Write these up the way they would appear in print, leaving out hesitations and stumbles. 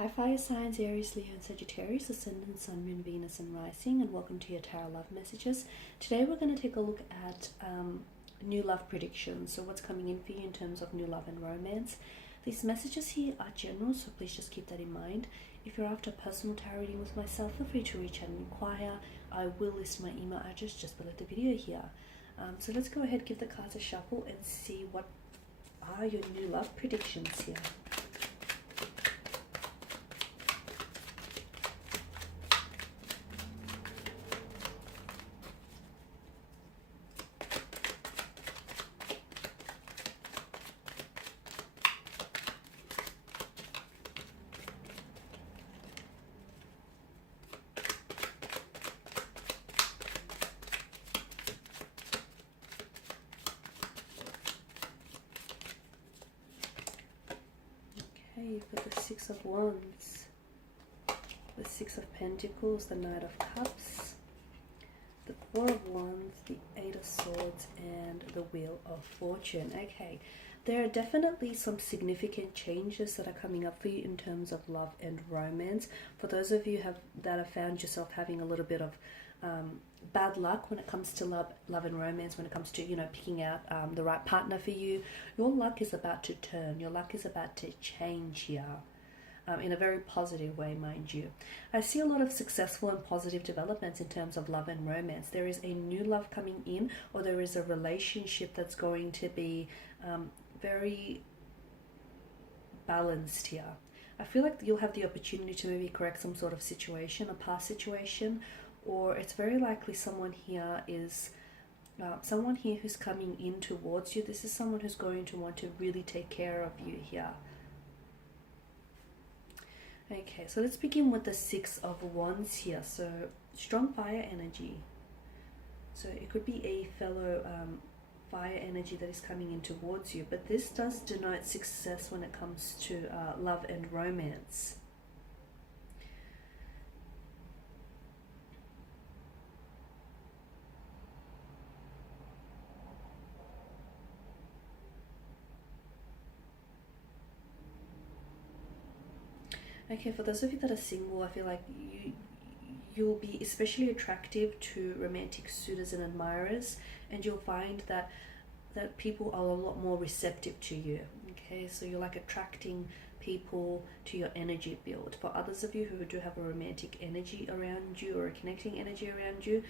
Hi fire signs, Aries, Leo and Sagittarius, Ascendant, Sun, Moon, Venus and Rising, and welcome to your Tarot Love Messages. Today we're going to take a look at new love predictions, so what's coming in for you in terms of new love and romance. These messages here are general, so please just keep that in mind. If you're after personal tarot reading with myself, feel free to reach out and inquire. I will list my email address just below the video here. So let's go ahead, give the cards a shuffle and see what are your new love predictions here. You've got the Six of Wands, the Six of Pentacles, the Knight of Cups, the Four of Wands, the Eight of Swords, and the Wheel of Fortune. Okay, there are definitely some significant changes that are coming up for you in terms of love and romance. For those of you that have found yourself having a little bit of bad luck when it comes to love and romance, when it comes to, picking out the right partner for you, your luck is about to turn. Your luck is about to change here, in a very positive way, mind you. I see a lot of successful and positive developments in terms of love and romance. There is a new love coming in, or there is a relationship that's going to be very balanced here. I feel like you'll have the opportunity to maybe correct some sort of situation, a past situation, or it's very likely someone here is someone here who's coming in towards you. This is someone who's going to want to really take care of you here. Okay, so let's begin with the Six of Wands here. So strong fire energy. So it could be a fellow fire energy that is coming in towards you, but this does denote success when it comes to love and romance. Okay, for those of you that are single, I feel like you'll be especially attractive to romantic suitors and admirers, and you'll find that people are a lot more receptive to you. Okay, so you're like attracting people to your energy field. For others of you who do have a romantic energy around you or a connecting energy around you,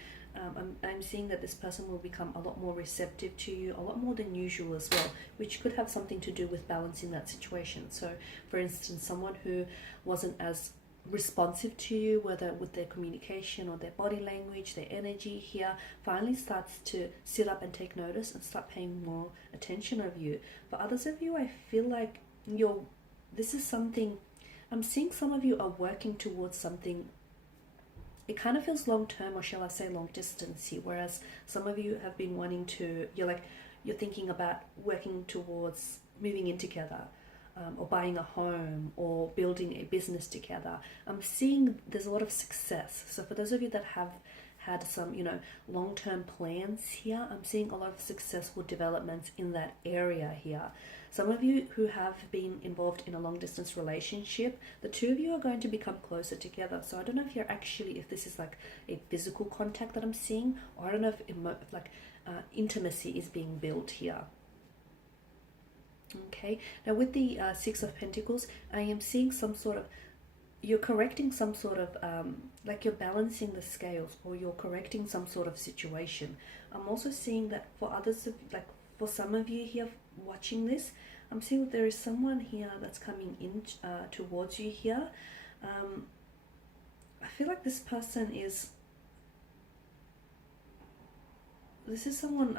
I'm seeing that this person will become a lot more receptive to you, a lot more than usual as well, which could have something to do with balancing that situation. So for instance, someone who wasn't as responsive to you, whether with their communication or their body language, their energy here, finally starts to sit up and take notice and start paying more attention of you. For others of you, I feel like this is something, I'm seeing some of you are working towards something. It kind of feels long term, or shall I say long distance here, whereas some of you have been wanting to, you're thinking about working towards moving in together, or buying a home, or building a business together. I'm seeing there's a lot of success. So for those of you that have had some, long-term plans here, I'm seeing a lot of successful developments in that area here. Some of you who have been involved in a long-distance relationship, the two of you are going to become closer together. So I don't know if this is like a physical contact that I'm seeing, or I don't know if intimacy is being built here. Okay, now with the Six of Pentacles, I am seeing some sort of, you're correcting some sort of, like you're balancing the scales, or you're correcting some sort of situation. I'm also seeing that for others, for some of you here watching this, I'm seeing that there is someone here that's coming in towards you here. I feel like this person is someone,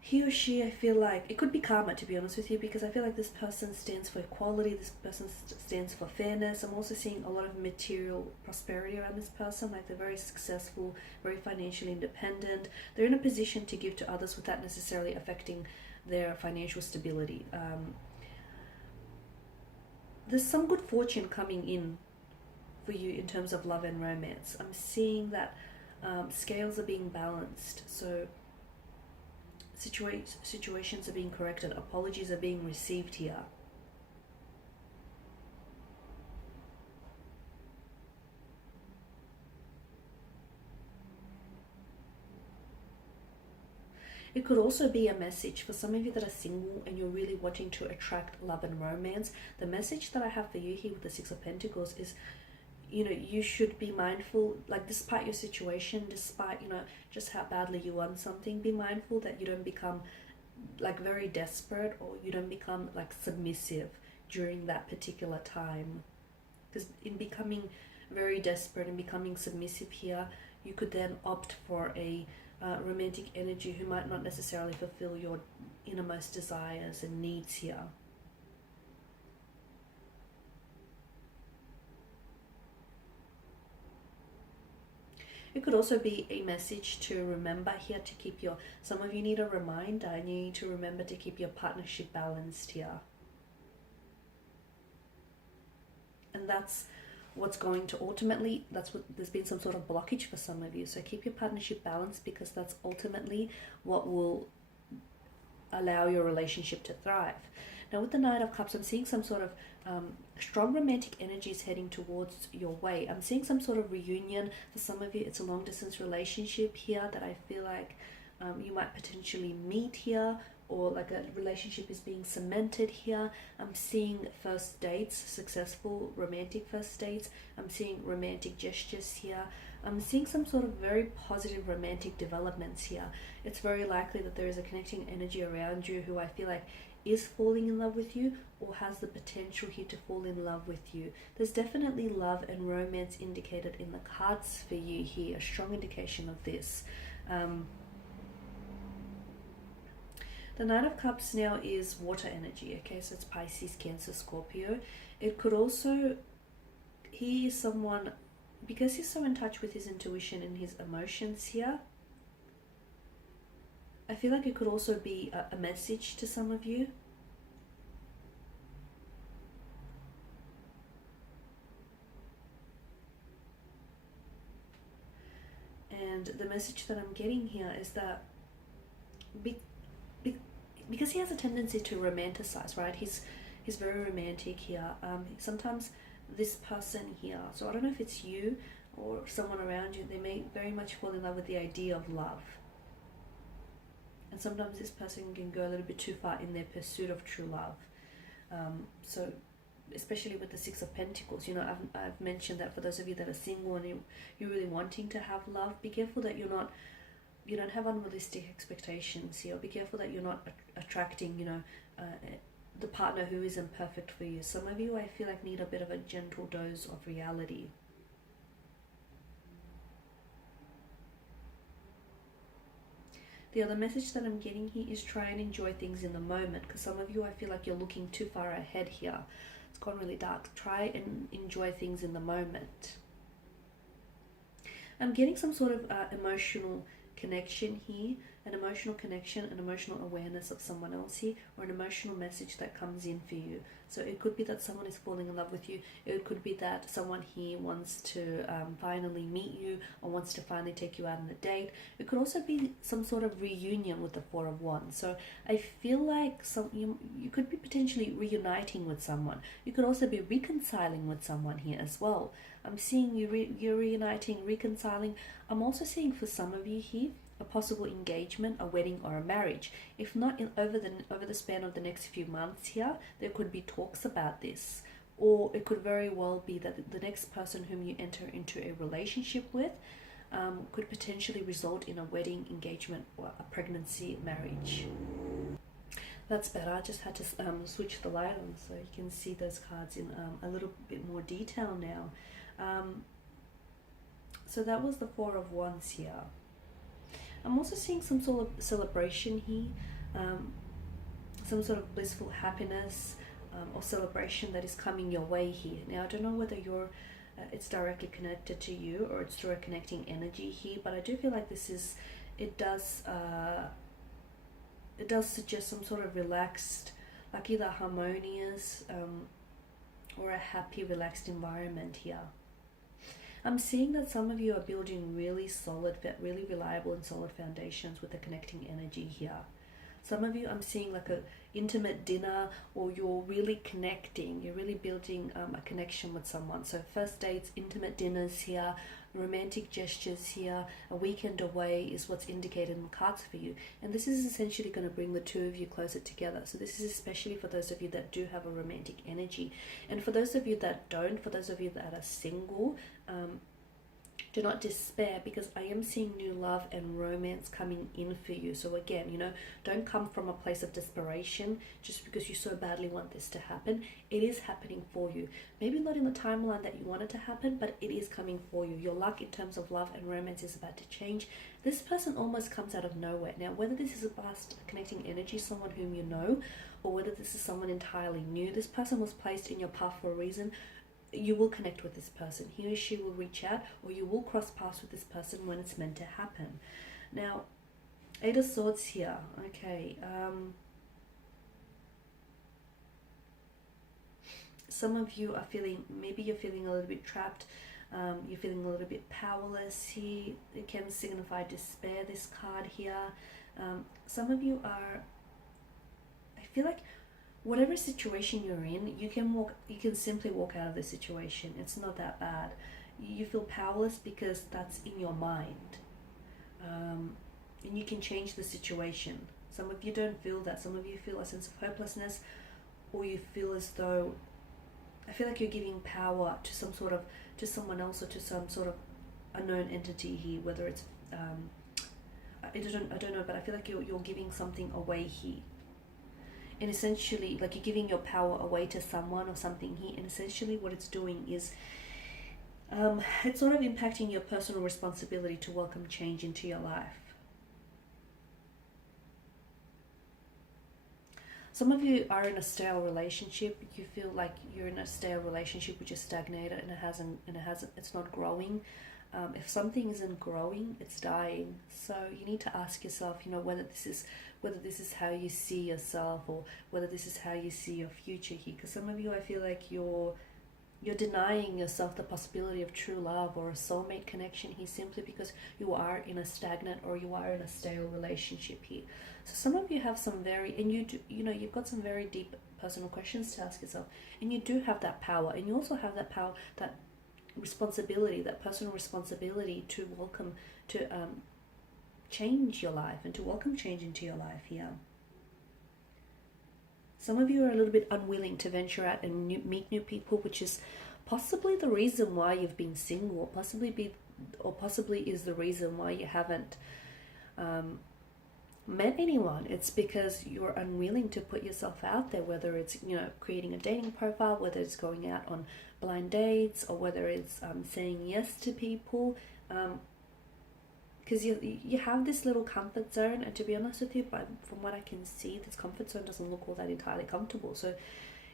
he or she, I feel like, it could be karma, to be honest with you, because I feel like this person stands for equality, this person stands for fairness. I'm also seeing a lot of material prosperity around this person, like they're very successful, very financially independent. They're in a position to give to others without necessarily affecting their financial stability. There's some good fortune coming in for you in terms of love and romance. I'm seeing that scales are being balanced, so situations are being corrected, apologies are being received here. It could also be a message for some of you that are single and you're really wanting to attract love and romance. The message that I have for you here with the Six of Pentacles is, you know, you should be mindful, like despite your situation, despite, you know, just how badly you want something, be mindful that you don't become like very desperate, or you don't become like submissive during that particular time. Because in becoming very desperate and becoming submissive here, you could then opt for a romantic energy who might not necessarily fulfill your innermost desires and needs here. It could also be a message to remember here to keep your, some of you need a reminder and you need to remember to keep your partnership balanced here. And that's what's going to ultimately, that's what, there's been some sort of blockage for some of you. So keep your partnership balanced, because that's ultimately what will allow your relationship to thrive. Now with the Knight of Cups, I'm seeing some sort of strong romantic energies heading towards your way. I'm seeing some sort of reunion. For some of you, it's a long distance relationship here that I feel like you might potentially meet here, or like a relationship is being cemented here. I'm seeing first dates, successful romantic first dates. I'm seeing romantic gestures here. I'm seeing some sort of very positive romantic developments here. It's very likely that there is a connecting energy around you who I feel like is falling in love with you, or has the potential here to fall in love with you. There's definitely love and romance indicated in the cards for you here, a strong indication of this. The Knight of Cups now is water energy, okay, so it's Pisces, Cancer, Scorpio. It could also, he is someone, because he's so in touch with his intuition and his emotions here, I feel like it could also be a message to some of you. And the message that I'm getting here is that because he has a tendency to romanticize, right? He's very romantic here. Sometimes this person here, so I don't know if it's you or someone around you, they may very much fall in love with the idea of love. And sometimes this person can go a little bit too far in their pursuit of true love. So especially with the Six of Pentacles, you know, I've mentioned that for those of you that are single and you're really wanting to have love, be careful that you don't have unrealistic expectations here. Be careful that you're not attracting, you know, the partner who isn't perfect for you. Some of you, I feel like, need a bit of a gentle dose of reality. The other message that I'm getting here is try and enjoy things in the moment, because some of you, I feel like you're looking too far ahead here. It's gone really dark. Try and enjoy things in the moment. I'm getting some sort of emotional connection here, an emotional connection, an emotional awareness of someone else here, or an emotional message that comes in for you. So it could be that someone is falling in love with you. It could be that someone here wants to finally meet you, or wants to finally take you out on a date. It could also be some sort of reunion with the Four of Wands. So I feel like you could be potentially reuniting with someone. You could also be reconciling with someone here as well. I'm seeing you're reuniting, reconciling. I'm also seeing for some of you here a possible engagement, a wedding, or a marriage. If not over the span of the next few months here, there could be talks about this. Or it could very well be that the next person whom you enter into a relationship with could potentially result in a wedding, engagement, or a pregnancy, marriage. That's better. I just had to switch the light on so you can see those cards in a little bit more detail now. So that was the Four of Wands here. I'm also seeing some sort of celebration here, some sort of blissful happiness or celebration that is coming your way here. Now, I don't know whether it's directly connected to you or it's through a connecting energy here, but I do feel like it does suggest some sort of relaxed, like either harmonious or a happy, relaxed environment here. I'm seeing that some of you are building really solid, really reliable and solid foundations with the connecting energy here. Some of you, I'm seeing like intimate dinner, or you're really connecting, you're really building a connection with someone. So first dates, intimate dinners here, romantic gestures here, a weekend away is what's indicated in the cards for you. And this is essentially going to bring the two of you closer together. So this is especially for those of you that do have a romantic energy. And for those of you that don't, for those of you that are single, do not despair, because I am seeing new love and romance coming in for you. So again, you know, don't come from a place of desperation just because you so badly want this to happen. It is happening for you. Maybe not in the timeline that you want it to happen, but it is coming for you. Your luck in terms of love and romance is about to change. This person almost comes out of nowhere. Now, whether this is a past connecting energy, someone whom you know, or whether this is someone entirely new, this person was placed in your path for a reason. You will connect with this person. He or she will reach out, or you will cross paths with this person when it's meant to happen. Now, Eight of Swords here. Okay. Some of you are feeling, maybe you're feeling a little bit trapped. You're feeling a little bit powerless here. It can signify despair, this card here. Some of you are, I feel like, whatever situation you're in, you can simply walk out of the situation. It's not that bad. You feel powerless because that's in your mind. And you can change the situation. Some of you don't feel that. Some of you feel a sense of hopelessness, or you feel as though, I feel like you're giving power to to someone else, or to some sort of unknown entity here, whether it's, I don't know, but I feel like you're giving something away here. And essentially, like, you're giving your power away to someone or something here, and essentially what it's doing is it's sort of impacting your personal responsibility to welcome change into your life. Some of you are in a stale relationship. You feel like you're in a stale relationship which is stagnated, and it's not growing. If something isn't growing, it's dying. So you need to ask yourself, you know, whether this is how you see yourself, or whether this is how you see your future here. Because some of you, I feel like you're denying yourself the possibility of true love or a soulmate connection here, simply because you are in a stagnant, or you are in a stale relationship here. So some of you have some very, and you've got some very deep personal questions to ask yourself, and you do have that power, and you also have that power, that responsibility, that personal responsibility to welcome, to change your life, and to welcome change into your life here. Some of you are a little bit unwilling to venture out and meet new people, which is possibly the reason why you've been single, or possibly is the reason why you haven't met anyone. It's because you're unwilling to put yourself out there, whether it's, you know, creating a dating profile, whether it's going out on blind dates, or whether it's saying yes to people, because you have this little comfort zone, and to be honest with you, but from what I can see, this comfort zone doesn't look all that entirely comfortable. So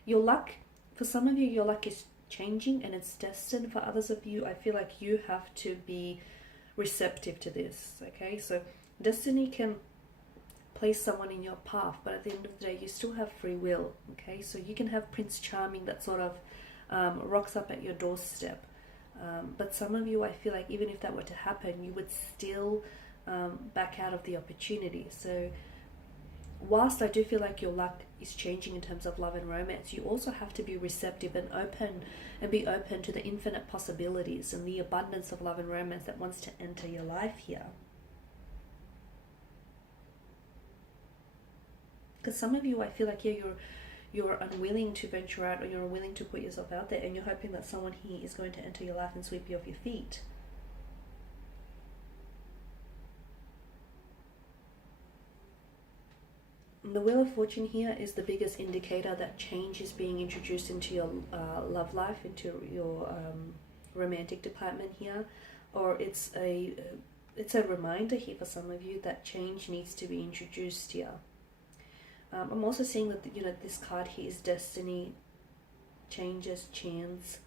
your luck, for some of you, your luck is changing, and it's destined. For others of you, I feel like you have to be receptive to this. Okay, so destiny can place someone in your path, but at the end of the day, you still have free will. Okay, so you can have Prince Charming that sort of rocks up at your doorstep, but some of you, I feel like, even if that were to happen, you would still back out of the opportunity. So whilst I do feel like your luck is changing in terms of love and romance, you also have to be receptive and open, and be open to the infinite possibilities and the abundance of love and romance that wants to enter your life here. Because some of you, I feel like, yeah, you're unwilling to venture out, or you're unwilling to put yourself out there, and you're hoping that someone here is going to enter your life and sweep you off your feet. And the Wheel of Fortune here is the biggest indicator that change is being introduced into your love life, into your romantic department here, or it's a reminder here for some of you that change needs to be introduced here. I'm also seeing that, you know, this card here is destiny, changes, chance,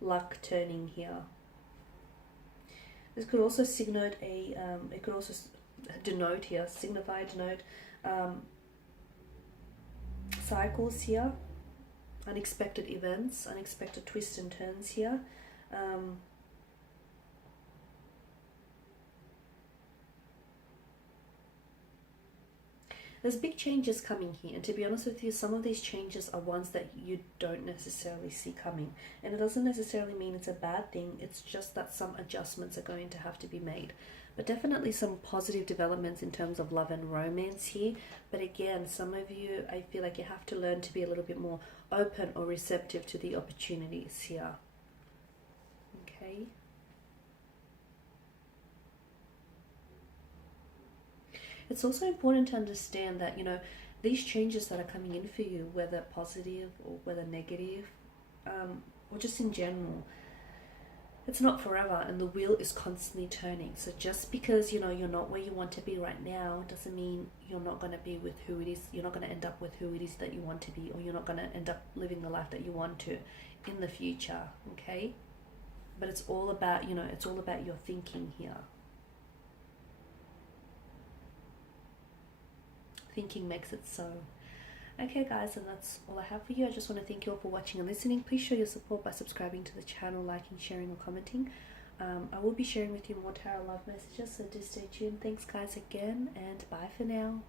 luck turning here. This could also signify denote cycles here, unexpected events, unexpected twists and turns here. there's big changes coming here, and to be honest with you, some of these changes are ones that you don't necessarily see coming, and it doesn't necessarily mean it's a bad thing. It's just that some adjustments are going to have to be made, but definitely some positive developments in terms of love and romance here. But again, some of you, I feel like you have to learn to be a little bit more open or receptive to the opportunities here. Okay. It's also important to understand that, you know, these changes that are coming in for you, whether positive or whether negative, or just in general, it's not forever, and the wheel is constantly turning. So just because, you know, you're not where you want to be right now doesn't mean you're not going to be with who it is, you're not going to end up with who it is that you want to be, or you're not going to end up living the life that you want to in the future. Okay. But it's all about, you know, it's all about your thinking here. Thinking makes it so. Okay guys, and that's all I have for you. I just want to thank you all for watching and listening. Please show your support by subscribing to the channel, liking, sharing, or commenting. I will be sharing with you more tarot love messages, so do stay tuned. Thanks guys again, and bye for now.